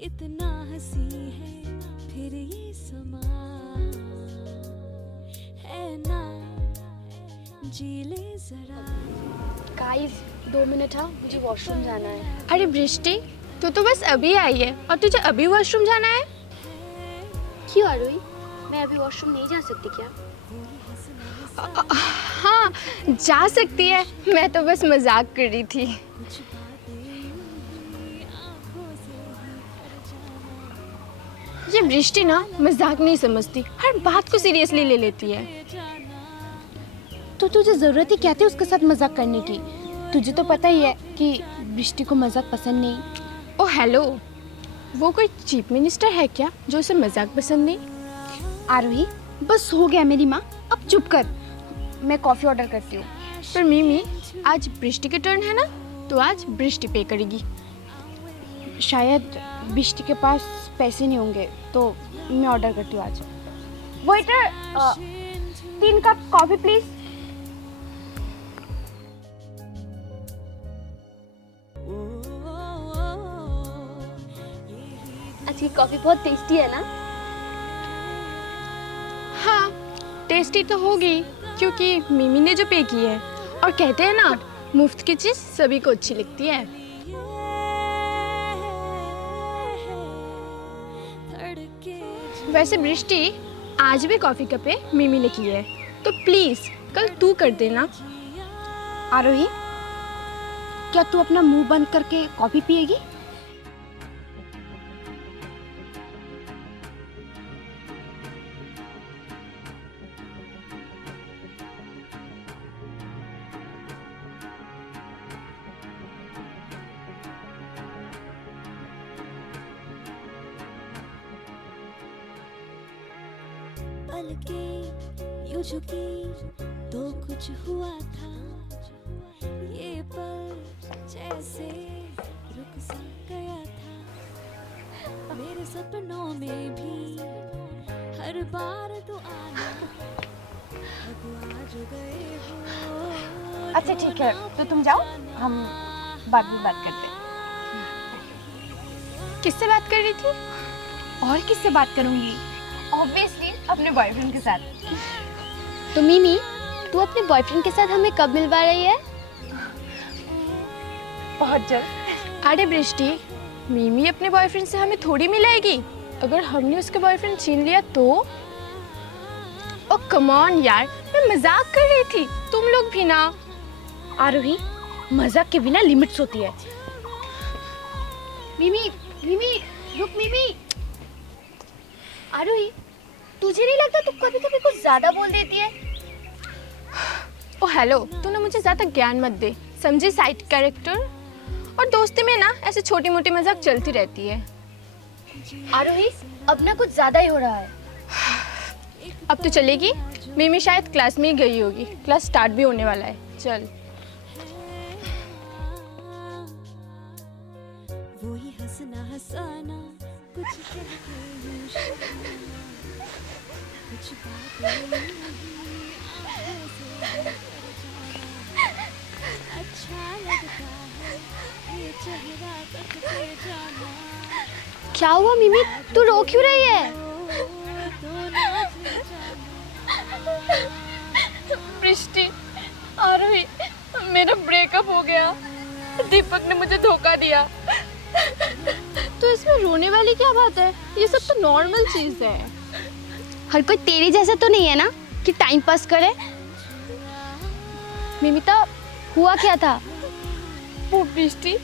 कितना हंसी है फिर ये समा है ना, जी ले जरा। गाइस 2 मिनट, हाँ मुझे वॉशरूम जाना है। अरे बृष्टि, तू तो बस अभी आई है और तुझे अभी वॉशरूम जाना है? क्यों आरोही, मैं अभी वॉशरूम नहीं जा सकती क्या? हाँ जा सकती है, मैं तो बस मजाक कर रही थी। ये बृष्टि ना मजाक नहीं समझती, हर बात को सीरियसली ले लेती है। तो तुझे जरूरत ही क्या थी उसके साथ मजाक करने की? तुझे तो पता ही है कि बृष्टि को मजाक पसंद नहीं। ओ हेलो, वो कोई चीफ मिनिस्टर है क्या जो उसे मजाक पसंद नहीं? आरोही बस हो गया मेरी माँ, अब चुप कर, मैं कॉफ़ी ऑर्डर करती हूँ। पर मिमी, आज बृष्टि की टर्न है ना, तो आज बृष्टि पे करेगी। शायद बृष्टि के पास पैसे नहीं होंगे, तो मैं ऑर्डर करती हूँ आज। Waiter 3 cup coffee please. आज की कॉफी बहुत टेस्टी है ना? हाँ टेस्टी तो होगी, क्योंकि मिमी ने जो पे की है। और कहते हैं ना, मुफ्त की चीज़ सभी को अच्छी लगती है। वैसे बृष्टि, आज भी कॉफ़ी कप पे मिमी ने की है, तो प्लीज़ कल तू कर देना। आरोही, क्या तू अपना मुंह बंद करके कॉफ़ी पिएगी? पलके यूं झुकी तो कुछ हुआ था, ये पल जैसे रुक सा गया था। मेरे सपनों में भी हर बार तो आना, अब आज गए हो। अच्छा ठीक है, तो तुम जाओ, हम बाद में बात करते हैं। किससे बात कर रही थी? और किससे बात करूंगी? ऑब्वियसली अपने बॉयफ्रेंड के साथ। तो मिमी, तू अपने बॉयफ्रेंड के साथ हमें कब मिलवा रही है? बहुत जल्द। अरे बृष्टि, मिमी अपने बॉयफ्रेंड से हमें थोड़ी मिलाएगी। अगर हमने उसके बॉयफ्रेंड छीन लिया तो? ओ कम ऑन यार, मैं मजाक कर रही थी, तुम लोग भी ना। आरोही, मजाक के बिना लिमिट्स होती है। मिमी, मिमी, रुक मिमी। आरोही, तुझे नहीं लगता तू कभी कभी कुछ ज्यादा बोल देती है? ओ हेलो, तू ना मुझे ज़्यादा ज्ञान मत दे, समझी? Side character. और दोस्ती में ना ऐसे छोटी मोटी मजाक चलती रहती है। आरोही, अब ना कुछ ज्यादा ही हो रहा है। अब तो चलेगी? मिमी शायद क्लास में ही गई होगी, क्लास स्टार्ट भी होने वाला है। चल। वही हंसना हंसाना कुछ कहते यूं शर्माना, कुछ बातें आंखों से कर जाना। अच्छा लगता है ये चेहरा तक पे जाना। क्या हुआ मिमी, तू रो क्यों रही है? तो नाच जाना। बृष्टि, आरोही, मेरा ब्रेकअप हो गया। दीपक ने मुझे धोखा दिया। तो इसमें रोने वाली क्या बात है? ये सब तो नॉर्मल चीज है। हर कोई तेरी जैसा तो नहीं है ना कि टाइम पास करे। मिमिता, हुआ क्या था? वो बृष्टि,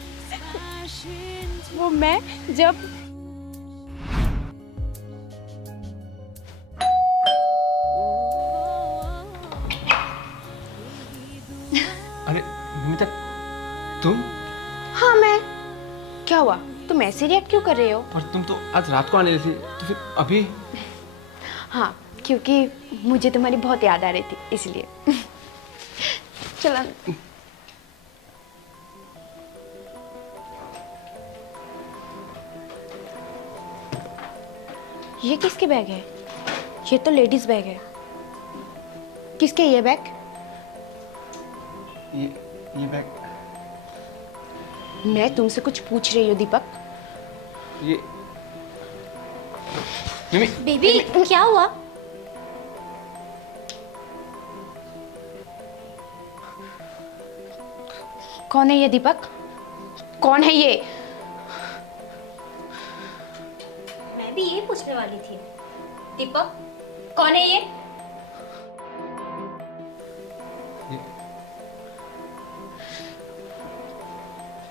वो मैं जब अरे निमिता, तुम? हाँ मैं। क्या हुआ, तुम ऐसे रिएक्ट क्यों कर रहे हो? पर तुम तो आज रात को आने रही थी, तो फिर अभी? हाँ, क्योंकि मुझे तुम्हारी बहुत याद आ रही थी, इसलिए। चलो। ये किसके बैग है? ये तो लेडीज बैग है। किसके ये बैग? ये बैग मैं तुमसे कुछ पूछ रही हूँ दीपक। ये मिमी बेबी क्या हुआ? कौन है ये दीपक? कौन है ये? मैं भी यही पूछने वाली थी। दीपक कौन है ये?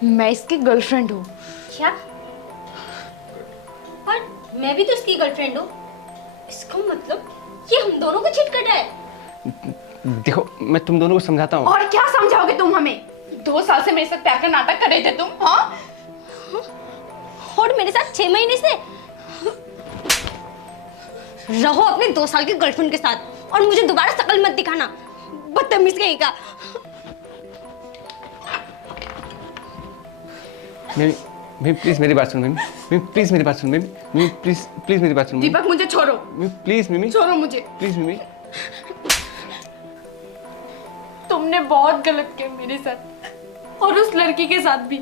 मैं इसकी गर्लफ्रेंड हूँ। क्या? पर मैं भी तो इसकी गर्लफ्रेंड हूँ। इसका मतलब ये हम दोनों को चीट कर रहा है। देखो मैं तुम दोनों को समझाता हूँ। और क्या समझाओगे तुम हमें? 2 साल से मेरे साथ प्यार का नाटक कर रहे थे तुम, हाँ? और मेरे साथ 6 महीने से रहो अपने 2 साल की गर्लफ्रेंड के साथ और मुझे दोबारा शकल मत दिखाना, बदतमीज कहीं का। मिमी प्लीज मेरी बात सुन मिमी प्लीज मेरी बात सुन मिमी प्लीज मेरी बात सुन दीपक मुझे छोड़ो, प्लीज मिमी छोड़ो मुझे। प्लीज मिमी। तुमने बहुत गलत किया मेरे साथ और उस लड़की के साथ भी।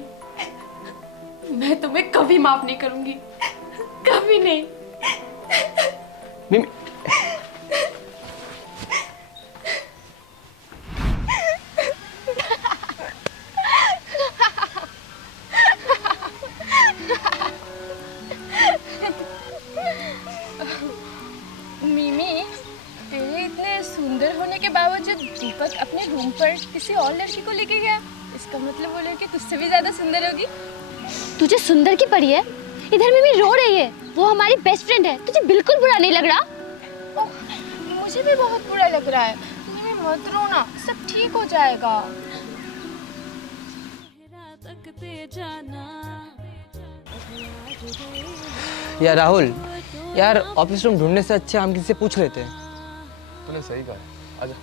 मैं तुम्हें कभी माफ नहीं करूंगी, कभी नहीं। मिमी मिमी, तेरे इतने सुंदर होने के बावजूद दीपक अपने रूम पर किसी और लड़की को लेके गया। इसका मतलब वो लड़की तुझसे भी ज्यादा सुंदर होगी। तुझे सुंदर की पड़ी है? इधर मिमी रो रही है, वो हमारी बेस्ट फ्रेंड है। तुझे बिल्कुल बुरा नहीं लग रहा? मुझे भी बहुत बुरा लग रहा है। मिमी मत रोना, सब ठीक हो जाएगा। तकते जाना यार राहुल, यार ऑफिस रूम ढूंढने से अच्छा हम किसी से पूछ लेते हैं। तूने सही कहा। आजा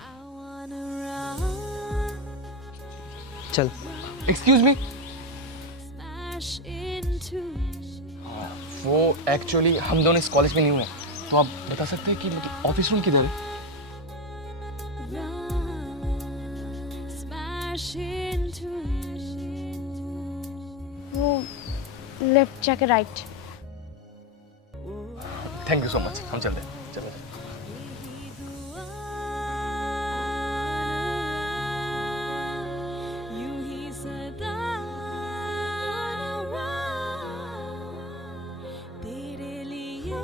I wanna run, चल। Excuse me. smash into वो एक्चुअली हम दोनों इस कॉलेज में नहीं हुए, तो आप बता सकते हैं कि ऑफिस रूम किधर है? run, smash into you. वो लेफ्ट जाके right. Thank you so much, हम चलते हैं। चलो यूं ही सदा तेरे लिए।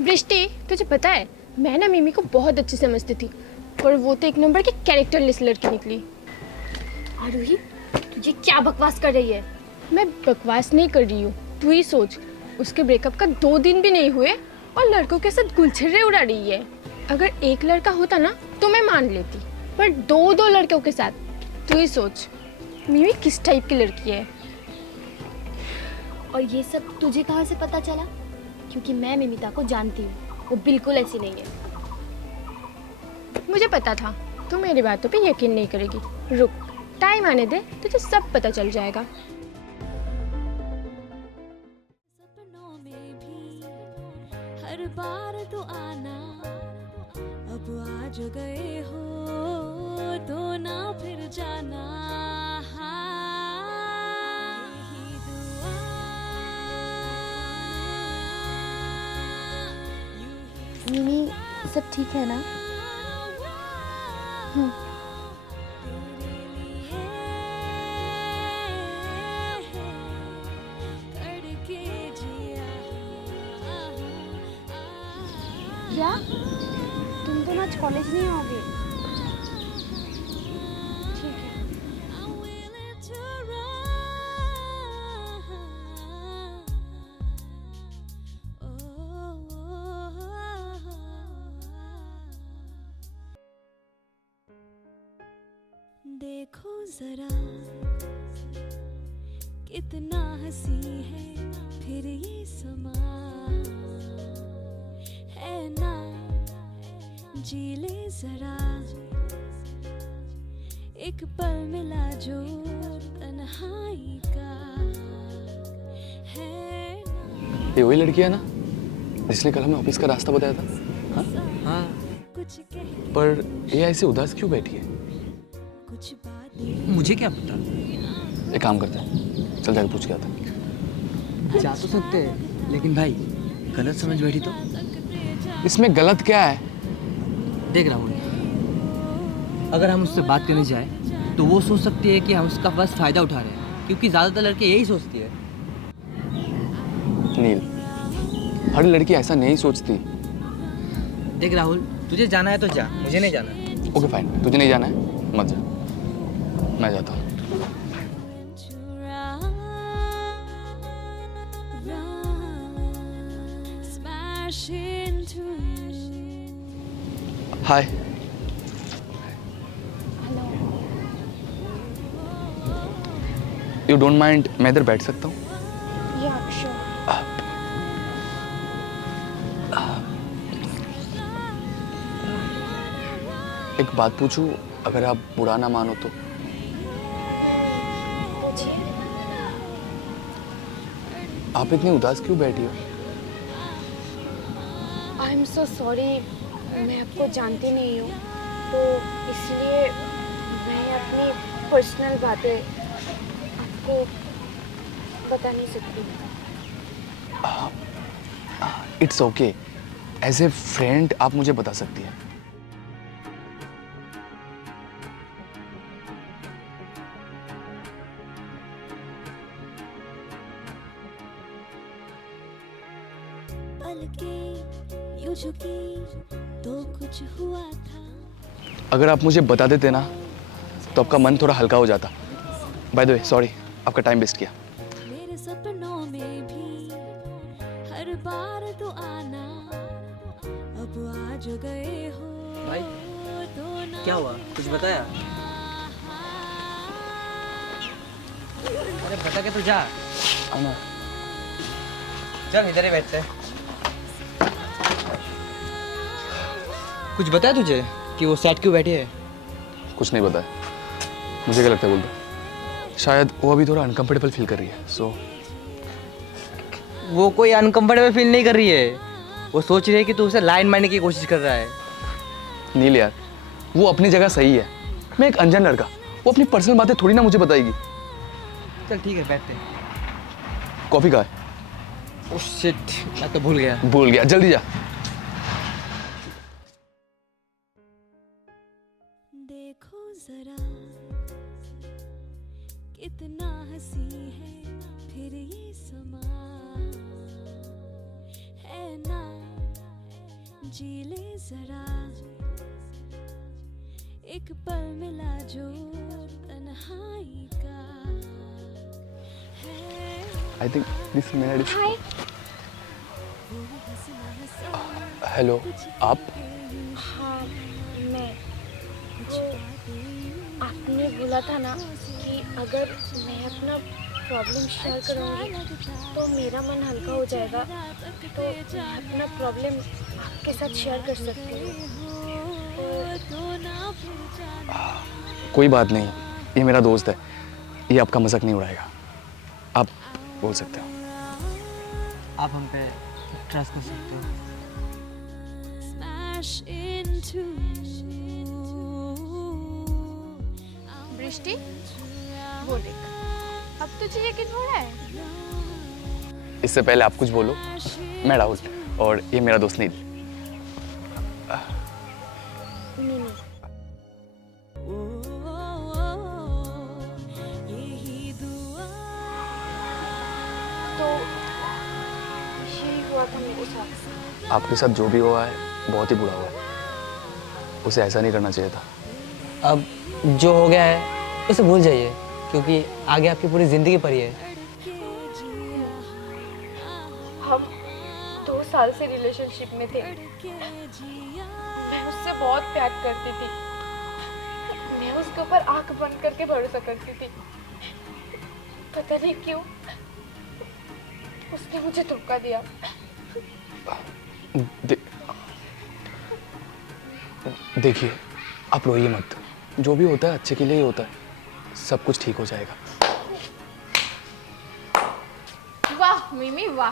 वृष्टि, तुझे पता है मैं ना मिमी को बहुत अच्छी समझती थी, पर वो तो एक नंबर की कैरेक्टरलेस लड़की निकली। आरोही, तुझे क्या बकवास कर रही है? मैं बकवास नहीं कर रही हूँ, तू ही सोच, उसके ब्रेकअप का 2 दिन भी नहीं हुए और लड़कों के साथ गुलछर्रे उड़ा रही है। अगर एक लड़का होता ना तो मैं मान लेती, पर 2 लड़कों के साथ, तू ही सोच मिमी किस टाइप की लड़की है। और ये सब तुझे कहाँ से पता चला? क्योंकि मैं मिमिता को जानती हूँ, वो बिल्कुल ऐसी नहीं है। मुझे पता था तू मेरी बातों पे यकीन नहीं करेगी। रुक, टाइम आने दे, तुझे सब पता चल जाएगा। सपनों में भी हर बार तो आना, अब आज गए हो तो ना फिर जाना। यही दुआ, यूं ही मिमी सब ठीक है ना? तेरे लिए तड़के जिया। क्या तुम तो आज कॉलेज नहीं आओगे? ठीक है। I'm willing to run. देखो जरा कितना हंसी है फिर ये समा है ना, जी ले जरा एक पल मिला जो तन्हाई का है ना। ये वही लड़की है ना जिसने कल हमें ऑफिस का रास्ता बताया था? हाँ? हाँ। कुछ कह पर ये ऐसे उदास क्यों बैठी है? कुछ बात मुझे क्या पता। एक काम करते हैं, चल जाके पूछ के आते हैं। जा तो सकते हैं, लेकिन भाई गलत समझ बैठी तो। इसमें गलत क्या है? देख राहुल, अगर हम उससे बात करने जाए तो वो सोच सकती है कि हम उसका बस फ़ायदा उठा रहे हैं, क्योंकि ज़्यादातर लड़के यही सोचती है। नील, हर लड़की ऐसा नहीं सोचती। देख राहुल, तुझे जाना है तो जा, मुझे नहीं जाना। ओके फाइन, तुझे नहीं जाना है मत जा, मैं जाता हूँ। Smash into you. Hi. You don't mind, मैं इधर बैठ सकता हूँ? या श्योर। एक बात पूछूं, अगर आप बुरा ना मानो तो? पूछिए। आप इतनी उदास क्यों बैठी हो? आई एम सो सॉरी, मैं आपको जानती नहीं हूँ, तो इसलिए मैं अपनी पर्सनल बातें आपको बता नहीं सकती। It's okay, as a friend आप मुझे बता सकती हैं। पलकें यूं झुकी तो कुछ हुआ था। अगर आप मुझे बता देते ना तो आपका मन थोड़ा हल्का हो जाता। बाय द वे सॉरी, आपका टाइम वेस्ट किया। मेरे सपनों में भी हर बार तो आना, अब आज गए हो भाई, तो ना। क्या हुआ, कुछ बताया? अरे बता के तो जा। आना। चल इधर ही बैठते हैं। कुछ बताया तुझे कि वो सैड क्यों बैठी है? कुछ नहीं बताया। मुझे क्या लगता है बोलता, शायद वो अभी थोड़ा अनकंफर्टेबल फील कर रही है। सो वो कोई अनकंफर्टेबल फील नहीं कर रही है, वो सोच रही है कि तू उसे लाइन मारने की कोशिश कर रहा है। नील यार, वो अपनी जगह सही है। मैं एक अनजान लड़का, वो अपनी पर्सनल बातें थोड़ी ना मुझे बताएगी। चल ठीक है, बैठते हैं। कॉफी कहाँ है? ओह शिट, मैं तो भूल गया। भूल गया, जल्दी जा। देखो जरा कितना हंसी है फिर ये समा है ना, जी ले जरा एक पल मिला जो तन्हाई का है। I think this minute is. Hi. Hello, आप? हाँ मैं, वो आपने बोला था ना कि अगर मैं अपना प्रॉब्लम शेयर करूँगी तो मेरा मन हल्का हो जाएगा, तो मैं अपना प्रॉब्लम आपके साथ शेयर कर सकती हूँ। कोई बात नहीं, ये मेरा दोस्त है, ये आपका मजाक नहीं उड़ाएगा। आप बोल सकते हो। आप हम पे ट्रस्ट कर सकते हो। Smash into बृष्टि, वो देख, अब तुझे यकीन हो रहा है? इससे पहले आप कुछ बोलो। मैं राहुल और ये मेरा दोस्त नील। यही दुआ। तो यही हुआ था मेरे साथ। आपके साथ जो भी हुआ है बहुत ही बुरा हुआ है, उसे ऐसा नहीं करना चाहिए था। अब जो हो गया है उसे भूल जाइए, क्योंकि आगे आपकी पूरी जिंदगी पड़ी है। हम 2 साल से रिलेशनशिप में थे। मैं उससे बहुत प्यार करती थी, मैं उसके ऊपर आंख बंद करके भरोसा करती थी। पता नहीं क्यों उसने मुझे धोखा दिया। देखिए, आप रोइए मत, जो भी होता है अच्छे के लिए ही होता है, सब कुछ ठीक हो जाएगा। वाह मिमी वाह,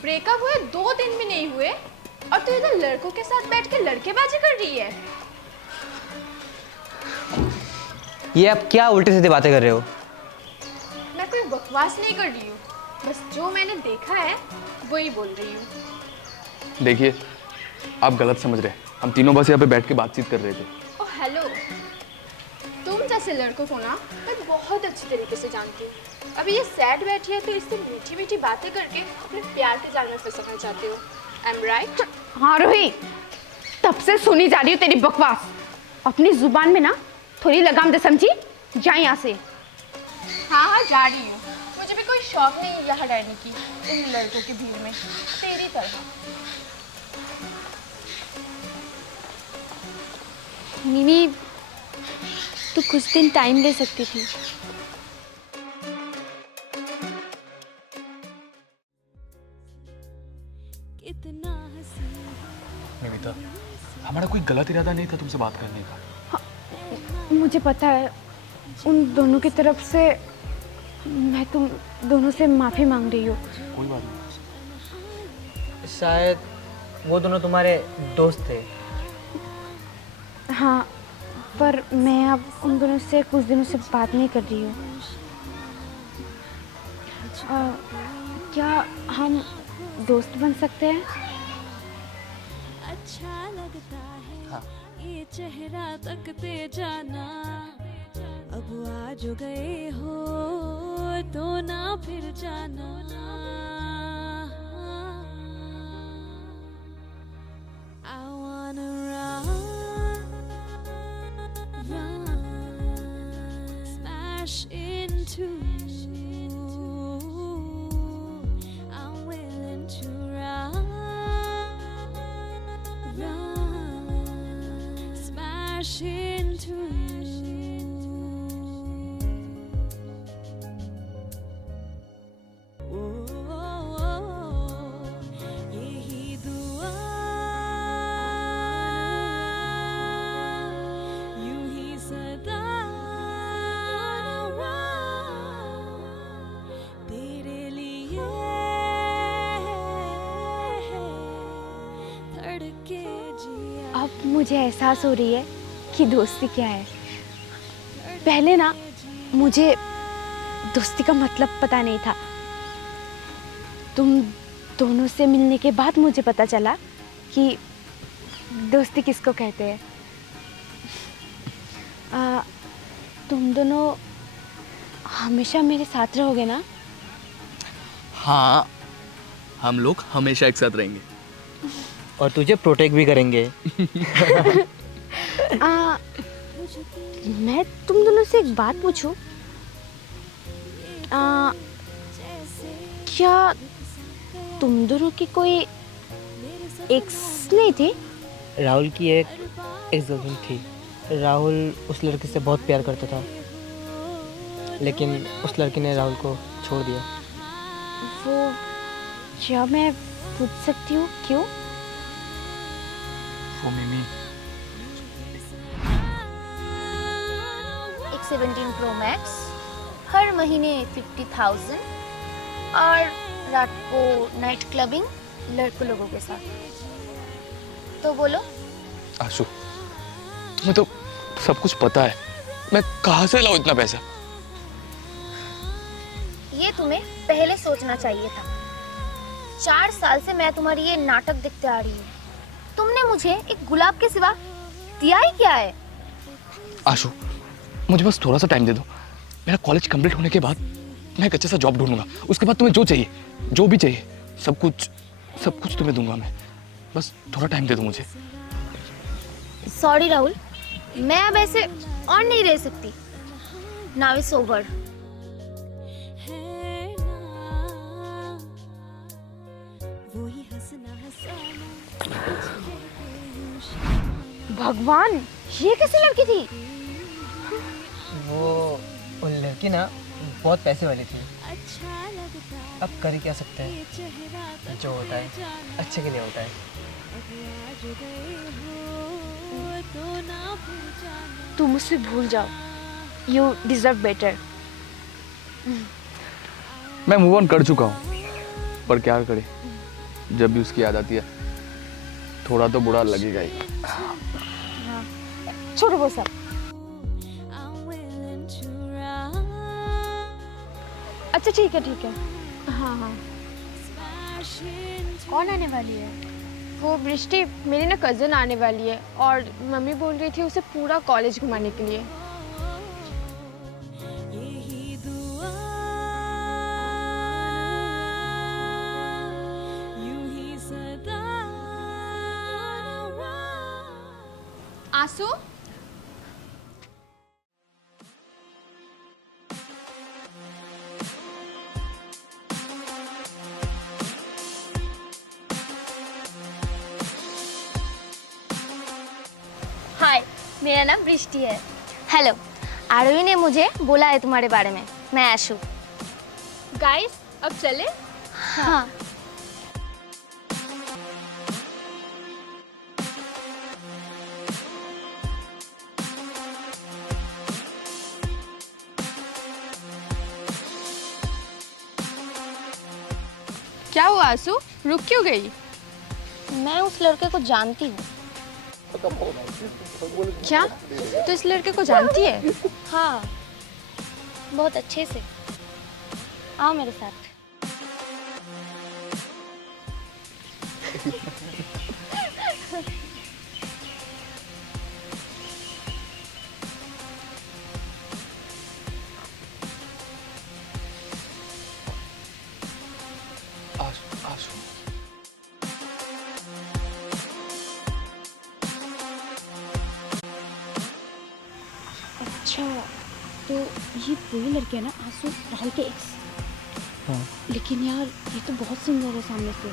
ब्रेकअप हुए 2 दिन भी नहीं हुए और तू इधर लड़कों के साथ बैठ के लड़केबाजी कर रही है। ये आप क्या उल्टे सीधे बातें कर रहे हो? मैं कोई बकवास नहीं कर रही हूँ, बस जो मैंने देखा है वही बोल रही हूँ। देखिए, आप गलत समझ रहे हैं। हम तीनों बस यहाँ पे बैठ के बातचीत कर रहे थे। ओह हेलो, तुम जैसे लड़कों को ना मैं बहुत अच्छी तरीके से जानती हूँ। अभी ये सैड बैठी है तो इससे मीठी मीठी बातें करके अपने प्यार के जाल में फंसाना चाहते हो। I am right? हाँ रोही, तब से सुनी जा रही हो तेरी बकवास। अपनी जुबान में ना थोड़ी लगाम दे, समझी? जा यहाँ से। हाँ हाँ जा रही हूँ, मुझे भी कोई शौक नहीं है यहाँ रहने की इन लड़कों की भीड़ में तेरी तरह। मिमी, तू कुछ दिन टाइम ले सकती थी। कितना हंसी निविता, हमारा कोई गलत इरादा नहीं था तुमसे बात करने का। मुझे पता है, उन दोनों की तरफ से मैं तुम दोनों से माफ़ी मांग रही हूँ। कोई बात नहीं। शायद वो दोनों तुम्हारे दोस्त थे। हाँ, पर मैं अब उन दोनों से कुछ दिनों से बात नहीं कर रही हूँ। क्या हम दोस्त बन सकते हैं? अच्छा लगता है हाँ। ये चेहरा तकते जाना। अब आ जो गए हो तो ना फिर जाना। I wanna run, smash into you. I'm willing to run, smash into you. यही दुआ यूं ही सदा तेरे लिए धड़के जिया। अब मुझे एहसास हो रही है कि दोस्ती क्या है। पहले ना मुझे दोस्ती का मतलब पता नहीं था। तुम दोनों से मिलने के बाद मुझे पता चला कि दोस्ती किसको कहते हैं। तुम दोनों हमेशा मेरे साथ रहोगे ना? हाँ, हम लोग हमेशा एक साथ रहेंगे। और तुझे प्रोटेक्ट भी करेंगे। मैं तुम दोनों से एक बात पूछूं? क्या तुम दोनों की कोई एक्स नहीं थी? राहुल की एक गर्लफ्रेंड थी। राहुल उस लड़की से बहुत प्यार करता था, लेकिन उस लड़की ने राहुल को छोड़ दिया। वो क्या मैं पूछ सकती हूँ क्यों? वो मिमी, एक 17 Pro Max, हर महीने 50,000 और रात को नाइट क्लबिंग लड़कों लोगों के साथ। तो बोलो। आशु, तुम्हें तो सब कुछ पता है। मैं कहाँ से लाऊं इतना पैसा? ये तुम्हें पहले सोचना चाहिए था। 4 साल से मैं तुम्हारी ये नाटक देखते आ रही हूँ। तुमने मुझे एक गुलाब के सिवा दिया ही क्या है? आशु, मुझे बस थोड़ा सा टाइम दे दो। मेरा कॉलेज कंप्लीट होने के बाद मैं एक अच्छा सा जॉब ढूंढूंगा। उसके बाद तुम्हें जो चाहिए, जो भी चाहिए, सब कुछ तुम्हें दूंगा मैं। बस थोड़ा टाइम दे दो मुझे। सॉरी राहुल, मैं अब ऐसे और नहीं रह सकती। Now it's over. है ना वही हंसना हंसाना। भगवान, ये कैसी लड़की थी? वो लड़की ना बहुत पैसे वाली थी। अच्छा लगता अब कर ही क्या सकते हैं? ये चेहरा जो होता है अच्छे के लिए होता है। आज गए हो तो ना फिर जाना। तुम मुझसे भूल जाओ। You deserve better. मैं मूव ऑन कर चुका हूँ, पर क्या करे, जब भी उसकी याद आती है थोड़ा तो बुरा लगेगा ही। छोड़ो वो सब। I'm willing अच्छा ठीक है ठीक है। हाँ हाँ। कौन आने वाली है? वो बृष्टि मेरी ना कज़न आने वाली है और मम्मी बोल रही थी उसे पूरा कॉलेज घुमाने के लिए। यही दुआ यूं ही सदा। आंसू हाय, मेरा नाम बृष्टि है। हेलो, आरवी ने मुझे बोला है तुम्हारे बारे में। मैं आशु। गाइस अब चले। हाँ। क्या हुआ आंसू, रुक क्यों गई? मैं उस लड़के को जानती हूँ। क्या तो इस लड़के को जानती है? हाँ, बहुत अच्छे से। आओ मेरे साथ। आशु अच्छा तो ये वही लड़के है ना आंसू, राहुल के एक्स? हाँ। लेकिन यार ये तो बहुत सुंदर है सामने से।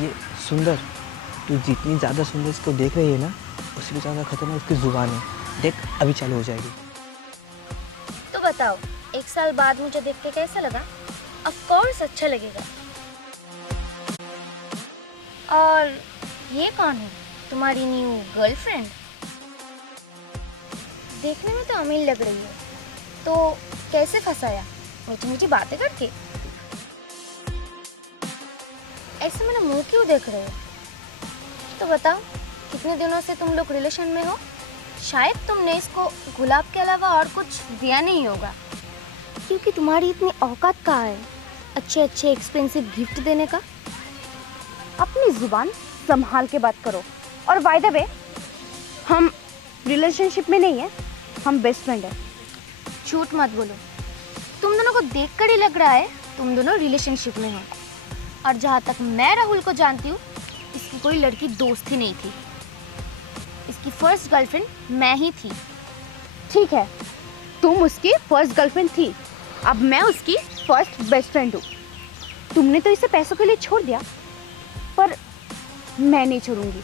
ये सुंदर, तू जितनी ज़्यादा सुंदर इसको देख रही है ना, उससे ज़्यादा खतरनाक इसकी ज़ुबान है। देख अभी चालू हो जाएगी। तो बताओ, 1 साल बाद मुझे देख के कैसा लगा? ऑफ कोर्स अच्छा लगेगा। और ये कौन है? तुम्हारी न्यू गर्लफ्रेंड? देखने में तो अमीर लग रही है, तो कैसे फंसाया? मीठी मीठी बातें करके? ऐसे मेरा मुंह क्यों देख रहे हो? तो बताओ, कितने दिनों से तुम लोग रिलेशन में हो? शायद तुमने इसको गुलाब के अलावा और कुछ दिया नहीं होगा, क्योंकि तुम्हारी इतनी औकात कहाँ है अच्छे अच्छे एक्सपेंसिव गिफ्ट देने का? अपनी जुबान संभाल के बात करो। और बाय द वे, हम रिलेशनशिप में नहीं है, हम बेस्ट फ्रेंड है। झूठ मत बोलो, तुम दोनों को देखकर ही लग रहा है तुम दोनों रिलेशनशिप में हो। और जहाँ तक मैं राहुल को जानती हूँ, इसकी कोई लड़की दोस्त ही नहीं थी। इसकी फर्स्ट गर्लफ्रेंड मैं ही थी। ठीक है, तुम उसकी फर्स्ट गर्लफ्रेंड थी, अब मैं उसकी फर्स्ट बेस्ट फ्रेंड हूँ। तुमने तो इसे पैसों के लिए छोड़ दिया, पर मैं नहीं छोड़ूंगी।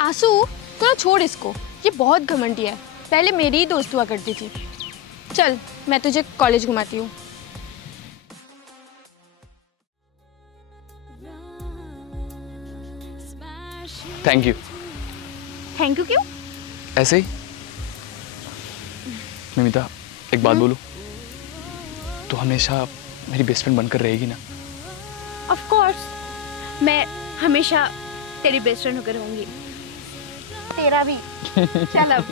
आंसू तो छोड़ इसको, ये बहुत घमंडी है। पहले मेरी ही दोस्त हुआ करती थी। चल मैं तुझे कॉलेज घुमाती हूँ। Thank you. थैंक यू क्यों? ऐसे ही। नमिता, एक बात बोलूं? तो हमेशा मेरी बेस्ट फ्रेंड बनकर रहेगी ना? ऑफ कोर्स, मैं हमेशा तेरी बेस्ट फ्रेंड होकर रहूंगी। तेरा भी। चल अब।